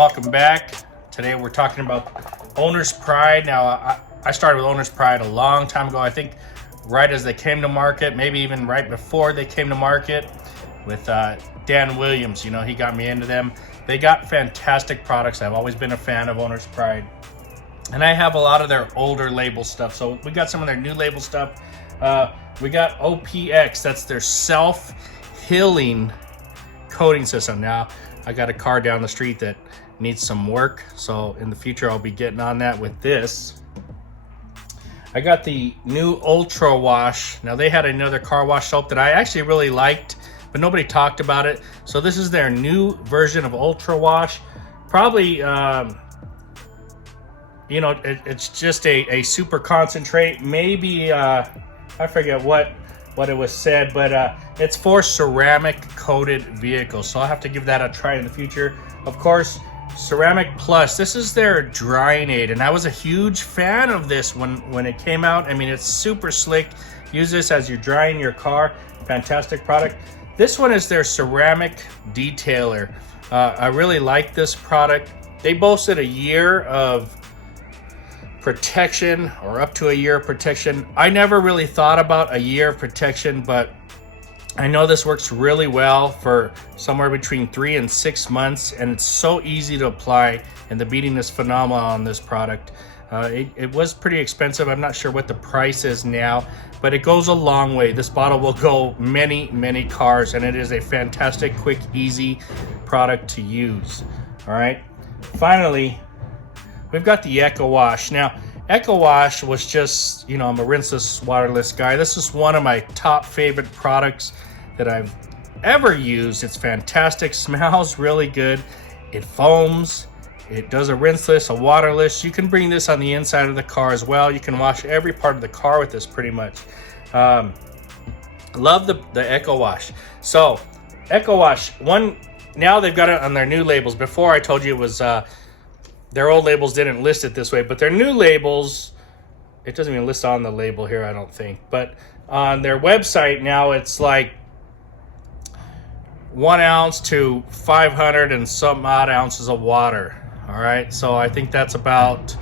welcome back. Today we're talking about Owner's Pride. Now, I started with Owner's Pride a long time ago. I think right as they came to market, maybe even right before they came to market with Dan Williams. You know, he got me into them. They got fantastic products. I've always been a fan of Owner's Pride. And I have a lot of their older label stuff. So we got some of their new label stuff. We got OPX, that's their self-healing coating system. Now, I got a car down the street that needs some work, so in the future I'll be getting on that with this. I got the new Ultra Wash. Now, they had another car wash soap that I actually really liked, but nobody talked about it. So this is their new version of Ultra Wash. Probably, you know, it's just a super concentrate. Maybe, I forget what it was said, but it's for ceramic coated vehicles. So I'll have to give that a try in the future. Of course, Ceramic Plus, this is their drying aid, and I was a huge fan of this when it came out. I mean, it's super slick. Use this as you're drying your car. Fantastic product. This one is their ceramic detailer. I really like this product. They boasted a year of protection, or up to a year of protection. I never really thought about a year of protection, but I know this works really well for somewhere between 3 and 6 months, and it's so easy to apply, and the beading is phenomenal on this product. It was pretty expensive. I'm not sure what the price is now, but it goes a long way. This bottle will go many cars, and it is a fantastic, quick, easy product to use. All right, finally, we've got the Eco Wash. Now, Eco Wash was just, you know, I'm a rinseless, waterless guy. This is one of my top favorite products that I've ever used. It's fantastic, smells really good. It foams, it does a rinseless, a waterless. You can bring this on the inside of the car as well. You can wash every part of the car with this pretty much. Love the Eco Wash. So, Eco Wash, now they've got it on their new labels. Before I told you it was, their old labels didn't list it this way, but their new labels, it doesn't even list on the label here, I don't think. But on their website now, it's like 1 ounce to 500 and some odd ounces of water. All right, so I think that's about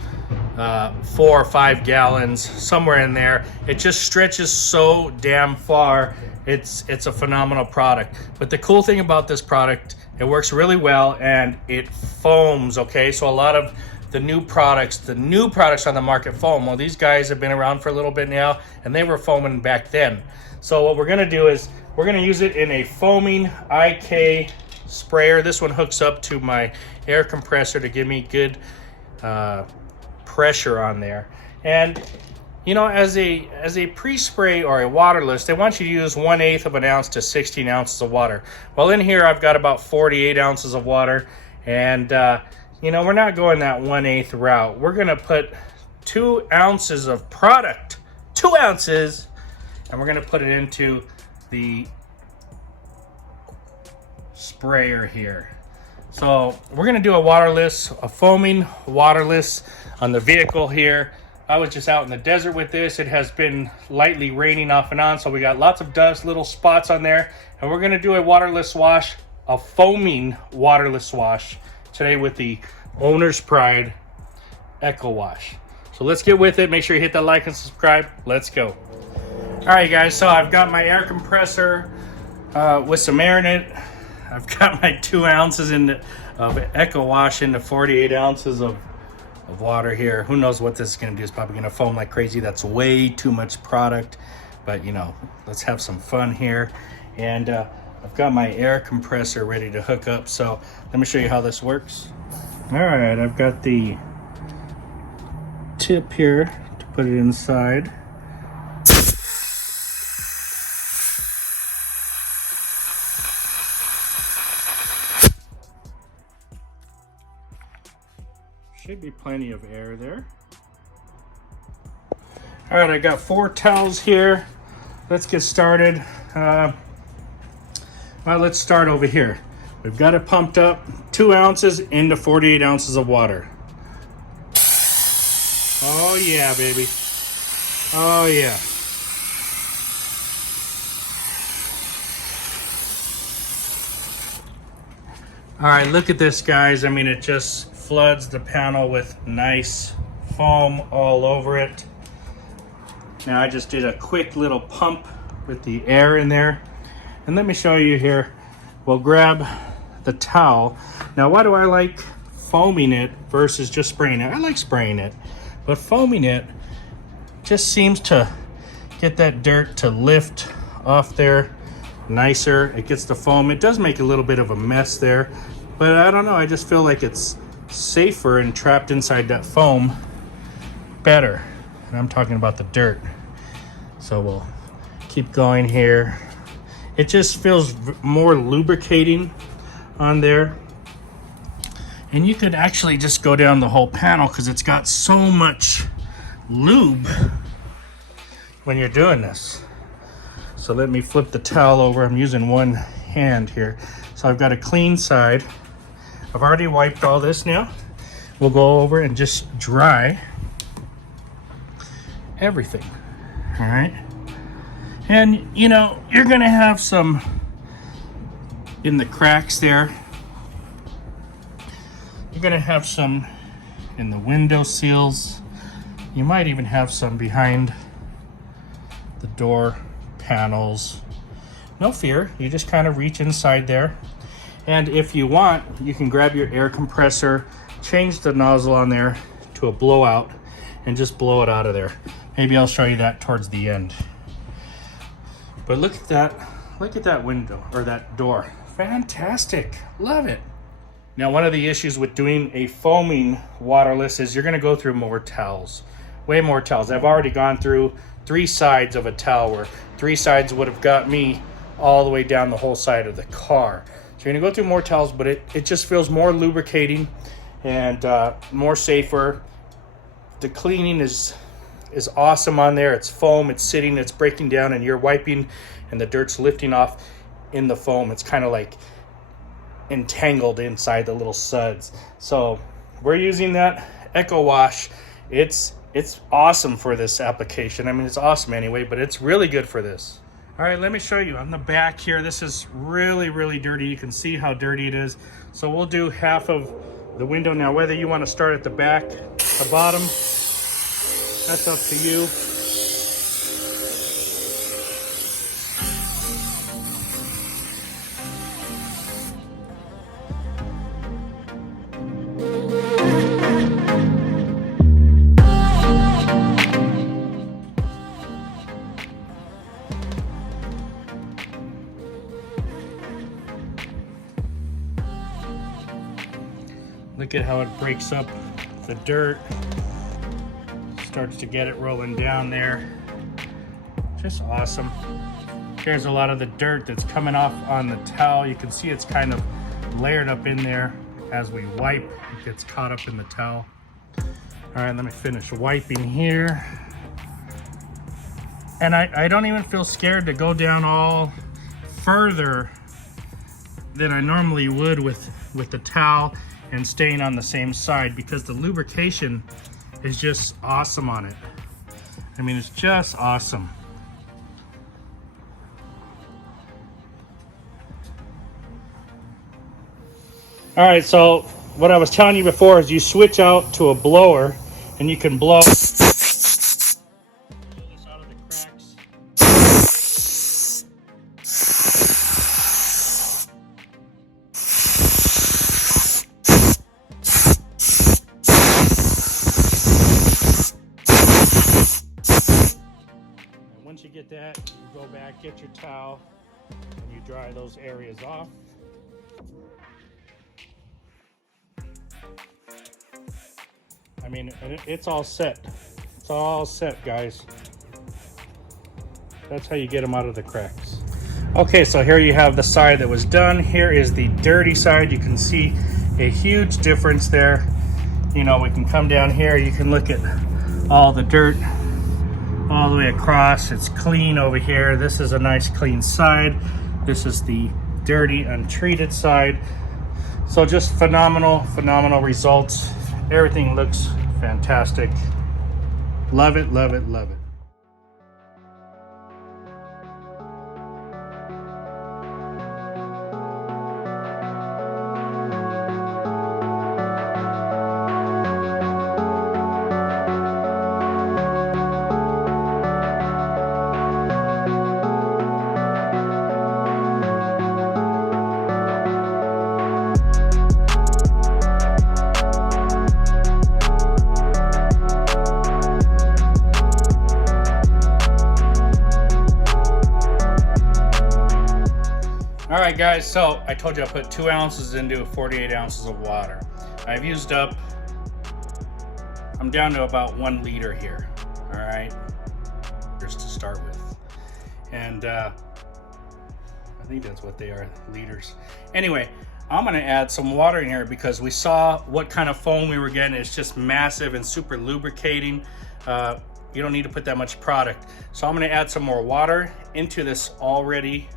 4 or 5 gallons, somewhere in there. It just stretches so damn far. It's a phenomenal product. But the cool thing about this product, it works really well, and it foams, okay? So a lot of the new products on the market foam. Well, these guys have been around for a little bit now, and they were foaming back then. So what we're gonna do is we're gonna use it in a foaming IK sprayer. This one hooks up to my air compressor to give me good pressure on there. And you know, as a pre-spray or a waterless, they want you to use 1/8 of an ounce to 16 ounces of water. Well, in here I've got about 48 ounces of water, and you know, we're not going that 1/8 route. We're gonna put 2 ounces of product, 2 ounces, and we're gonna put it into the sprayer here. So we're gonna do a waterless, a foaming waterless on the vehicle here. I was just out in the desert with this. It has been lightly raining off and on, so we got lots of dust, little spots on there. And we're gonna do a waterless wash, a foaming waterless wash today with the Owner's Pride Eco Wash. So let's get with it. Make sure you hit that like and subscribe. Let's go. All right, guys, so I've got my air compressor with some air in it. I've got my 2 ounces of Eco Wash into 48 ounces of water here. Who knows what this is going to do? It's probably going to foam like crazy. That's way too much product, but you know, let's have some fun here. And I've got my air compressor ready to hook up, so let me show you how this works. All right, I've got the tip here to put it inside. Should be plenty of air there. All right, I got 4 towels here. Let's get started. Well, let's start over here. We've got it pumped up, 2 ounces into 48 ounces of water. Oh yeah, baby. Oh yeah. All right, look at this, guys. I mean, it just floods the panel with nice foam all over it. Now I just did a quick little pump with the air in there. And let me show you here. We'll grab the towel. Now, why do I like foaming it versus just spraying it? I like spraying it, but foaming it just seems to get that dirt to lift off there nicer. It gets the foam. It does make a little bit of a mess there, but I don't know. I just feel like it's safer and trapped inside that foam better. And I'm talking about the dirt. So we'll keep going here. It just feels more lubricating on there. And you could actually just go down the whole panel because it's got so much lube when you're doing this. So let me flip the towel over. I'm using one hand here. So I've got a clean side. I've already wiped all this now. We'll go over and just dry everything. All right. And you know, you're gonna have some in the cracks there. You're gonna have some in the window seals. You might even have some behind the door panels. No fear, you just kind of reach inside there. And if you want, you can grab your air compressor, change the nozzle on there to a blowout, and just blow it out of there. Maybe I'll show you that towards the end. But look at that window, or that door. Fantastic, love it. Now, one of the issues with doing a foaming waterless is you're gonna go through more towels, way more towels. I've already gone through 3 sides of a towel, where 3 sides would have got me all the way down the whole side of the car. So you're gonna go through more towels, but it just feels more lubricating and more safer. The cleaning is awesome on there. It's foam, it's sitting, it's breaking down, and you're wiping and the dirt's lifting off in the foam. It's kind of like entangled inside the little suds. So we're using that Eco Wash. It's awesome for this application. I mean, it's awesome anyway, but it's really good for this. All right, let me show you on the back here. This is really, really dirty. You can see how dirty it is. So we'll do half of the window. Now, whether you want to start at the back, the bottom, that's up to you. Look at how it breaks up the dirt. Starts to get it rolling down there. Just awesome. Here's a lot of the dirt that's coming off on the towel. You can see it's kind of layered up in there. As we wipe, it gets caught up in the towel. All right, let me finish wiping here. And I don't even feel scared to go down all further than I normally would with the towel and staying on the same side, because the lubrication is just awesome on it. I mean, it's just awesome. All right, so what I was telling you before is you switch out to a blower and you can blow this out of the cracks. And once you get that, you go back, get your towel, and you dry those areas off. I mean, it's all set. It's all set, guys. That's how you get them out of the cracks. Okay, so here you have the side that was done. Here is the dirty side. You can see a huge difference there. You know, we can come down here. You can look at all the dirt all the way across. It's clean over here. This is a nice clean side. This is the dirty, untreated side. So just phenomenal results. Everything looks fantastic. Love it, love it, love it. right, guys, so I told you I put 2 ounces into 48 ounces of water. I've used up, I'm down to about 1 liter here. All right, just to start with. And I think that's what they are, liters. Anyway, I'm gonna add some water in here because we saw what kind of foam we were getting. It's just massive and super lubricating. You don't need to put that much product. So I'm gonna add some more water into this already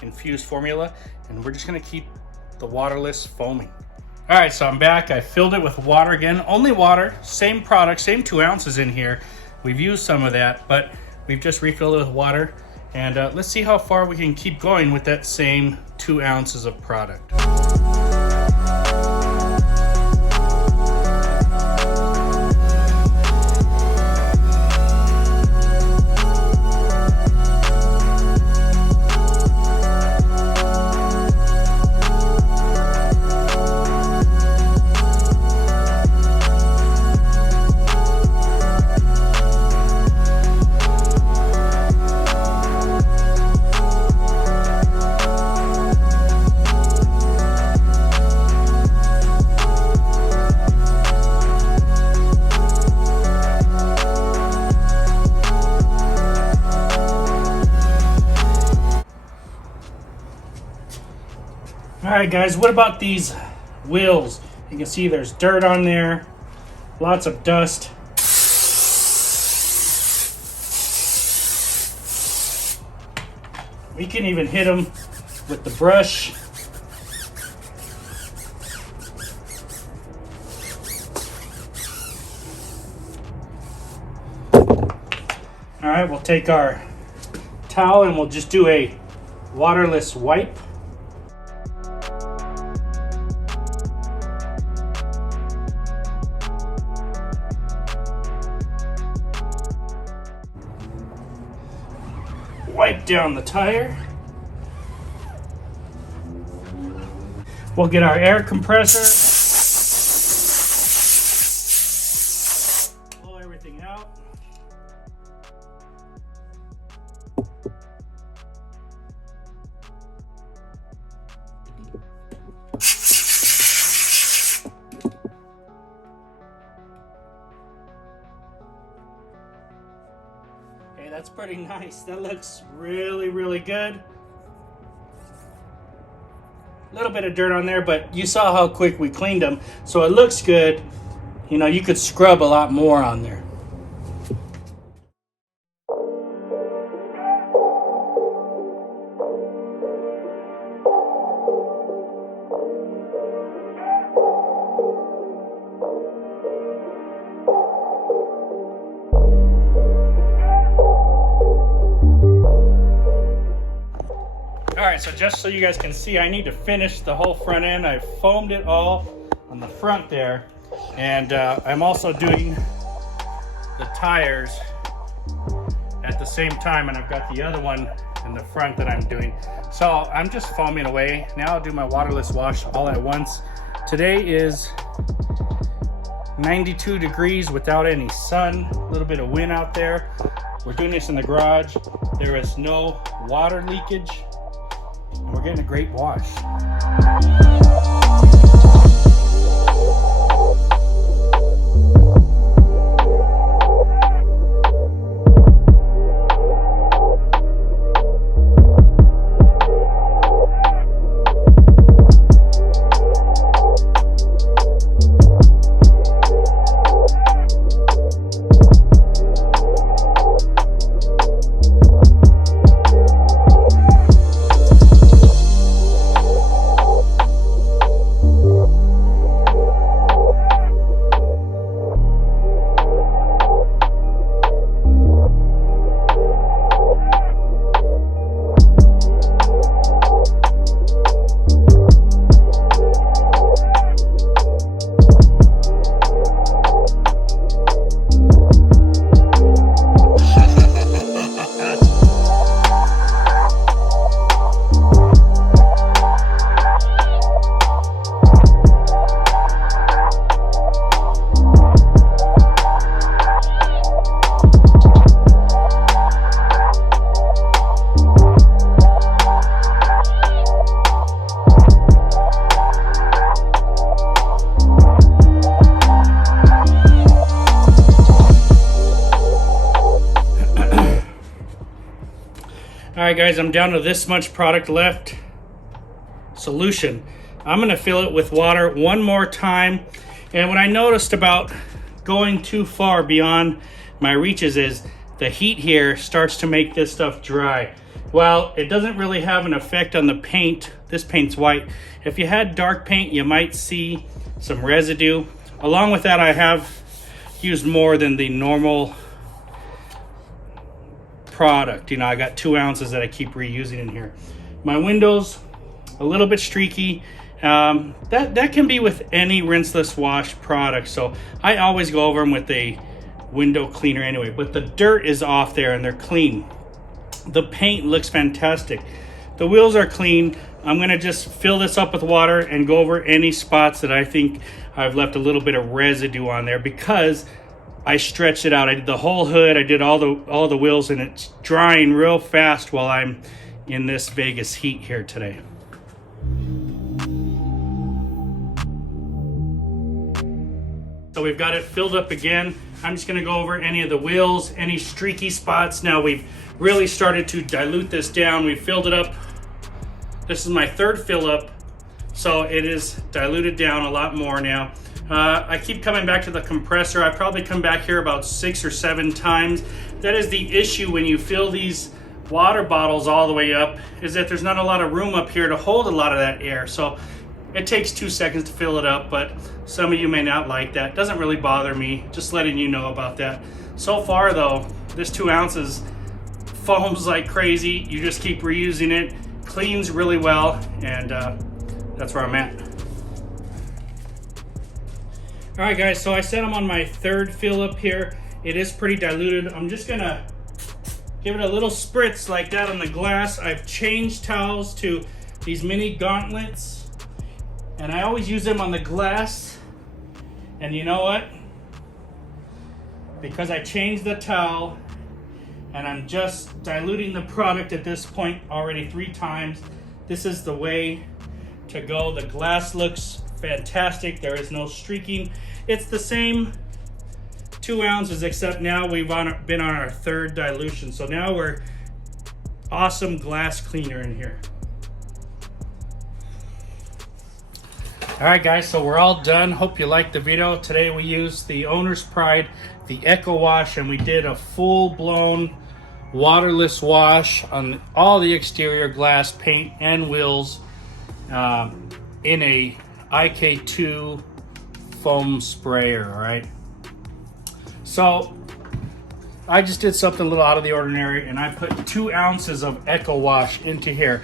infused formula, and we're just gonna keep the waterless foaming. All right, so I'm back. I filled it with water again, only water, same product, same 2 ounces in here. We've used some of that, but we've just refilled it with water. And let's see how far we can keep going with that same 2 ounces of product. Alright guys, what about these wheels? You can see there's dirt on there, lots of dust. We can even hit them with the brush. Alright, we'll take our towel and we'll just do a waterless wipe. Wipe down the tire. We'll get our air compressor. Pull everything out. Okay, that's pretty nice. That looks really, really good. A little bit of dirt on there, but you saw how quick we cleaned them, so it looks good. You know, you could scrub a lot more on there. Alright, so just so you guys can see, I need to finish the whole front end. I foamed it all on the front there. And I'm also doing the tires at the same time, and I've got the other one in the front that I'm doing. So I'm just foaming away. Now I'll do my waterless wash all at once. Today is 92 degrees without any sun, a little bit of wind out there. We're doing this in the garage. There is no water leakage. And we're getting a great wash. right, guys, I'm down to this much product left. Solution. I'm gonna fill it with water one more time. And what I noticed about going too far beyond my reaches is the heat here starts to make this stuff dry. While it doesn't really have an effect on the paint, this paint's white. If you had dark paint, you might see some residue. Along with that, I have used more than the normal product. You know, I got 2 ounces that I keep reusing in here. My windows, a little bit streaky. That can be with any rinseless wash product. So I always go over them with a window cleaner anyway, but the dirt is off there and they're clean. The paint looks fantastic. The wheels are clean. I'm gonna just fill this up with water and go over any spots that I think I've left a little bit of residue on there, because I stretched it out. I did the whole hood, I did all the wheels, and it's drying real fast while I'm in this Vegas heat here today. So we've got it filled up again. I'm just gonna go over any of the wheels, any streaky spots. Now we've really started to dilute this down. We filled it up. This is my 3rd fill up, so it is diluted down a lot more now. I keep coming back to the compressor. I probably come back here about 6 or 7 times. That is the issue when you fill these water bottles all the way up, is that there's not a lot of room up here to hold a lot of that air. So it takes 2 seconds to fill it up, but some of you may not like that. Doesn't really bother me, just letting you know about that. So far though, this 2 ounces foams like crazy. You just keep reusing it, cleans really well, and that's where I'm at. All right, guys, so I set them on my 3rd fill up here. It is pretty diluted. I'm just gonna give it a little spritz like that on the glass. I've changed towels to these mini gauntlets, and I always use them on the glass. And you know what? Because I changed the towel and I'm just diluting the product at this point already 3 times, this is the way to go. The glass looks fantastic. There is no streaking. It's the same 2 ounces, except now we've been on our 3rd dilution. So now we're awesome glass cleaner in here. All right, guys, so we're all done. Hope you liked the video. Today we used the Owner's Pride, the Eco Wash, and we did a full-blown waterless wash on all the exterior glass, paint, and wheels in a IK2 foam sprayer, all right? So I just did something a little out of the ordinary, and I put 2 ounces of Eco Wash into here.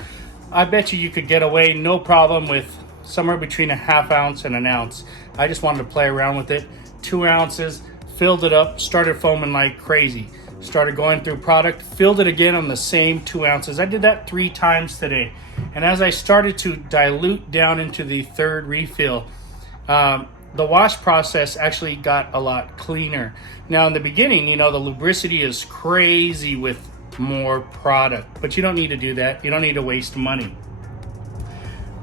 I bet you could get away no problem with somewhere between a 1/2 ounce and 1 ounce. I just wanted to play around with it. 2 ounces, filled it up, started foaming like crazy. Started going through product, filled it again on the same 2 ounces. I did that 3 times today. And as I started to dilute down into the 3rd refill, the wash process actually got a lot cleaner. Now in the beginning, you know, the lubricity is crazy with more product, but you don't need to do that. You don't need to waste money.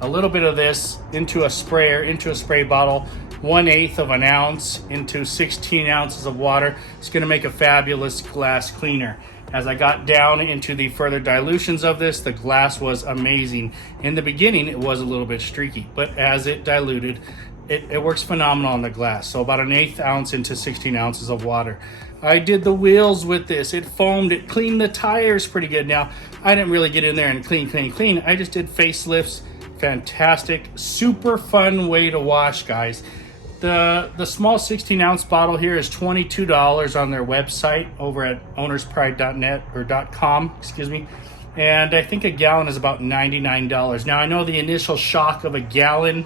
A little bit of this into a sprayer, into a spray bottle, 1/8 of an ounce into 16 ounces of water. It's gonna make a fabulous glass cleaner. As I got down into the further dilutions of this, the glass was amazing. In the beginning, it was a little bit streaky, but as it diluted, it works phenomenal on the glass. So about 1/8 ounce into 16 ounces of water. I did the wheels with this. It foamed, it cleaned the tires pretty good. Now, I didn't really get in there and clean. I just did facelifts. Fantastic, super fun way to wash, guys. The small 16 ounce bottle here is $22 on their website over at ownerspride.net or .com, excuse me. And I think a gallon is about $99. Now I know the initial shock of a gallon,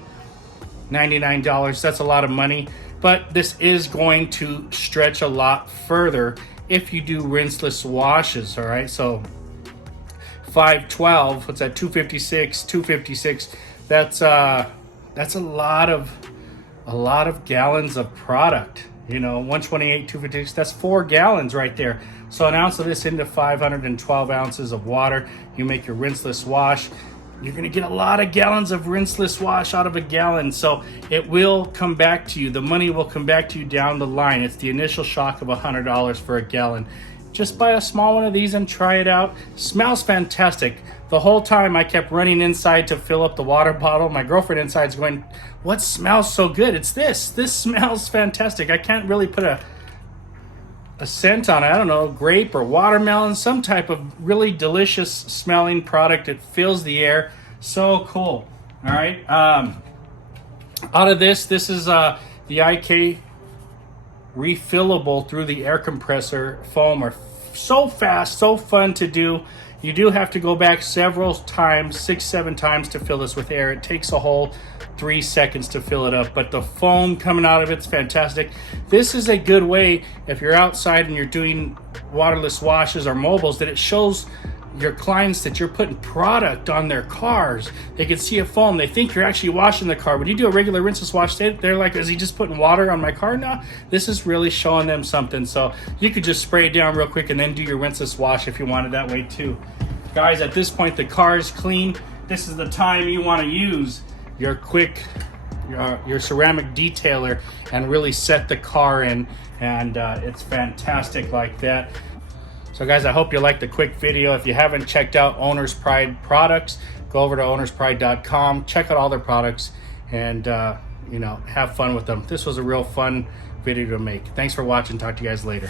$99, that's a lot of money, but this is going to stretch a lot further if you do rinseless washes, all right? So 512, what's that, 256, that's a lot of gallons of product. You know, 128, 256, that's 4 gallons right there. So 1 ounce of this into 512 ounces of water, you make your rinseless wash. You're gonna get a lot of gallons of rinseless wash out of a gallon. So it will come back to you. The money will come back to you down the line. It's the initial shock of $100 for a gallon. just buy a small one of these and try it out. Smells fantastic. The whole time I kept running inside to fill up the water bottle. My girlfriend inside's going, what smells so good? It's this. This smells fantastic. I can't really put a scent on it. I don't know, grape or watermelon, some type of really delicious smelling product. It fills the air. So cool. All right. Out of this is the IK refillable through the air compressor foam. Are so fast, so fun to do. You do have to go back several times, 6-7 times to fill this with air. It takes a whole 3 seconds to fill it up, but the foam coming out of it's fantastic. This is a good way if you're outside and you're doing waterless washes or mobiles, that it shows your clients that you're putting product on their cars. They can see a foam. They think you're actually washing the car. When you do a regular rinseless wash, they're like, is he just putting water on my car? No, this is really showing them something. So you could just spray it down real quick and then do your rinseless wash if you want it that way too. Guys, at this point, the car is clean. This is the time you want to use your your ceramic detailer and really set the car in, and it's fantastic like that. So guys, I hope you liked the quick video. If you haven't checked out Owner's Pride products, go over to ownerspride.com, check out all their products, and you know, have fun with them. This was a real fun video to make. Thanks for watching. Talk to you guys later.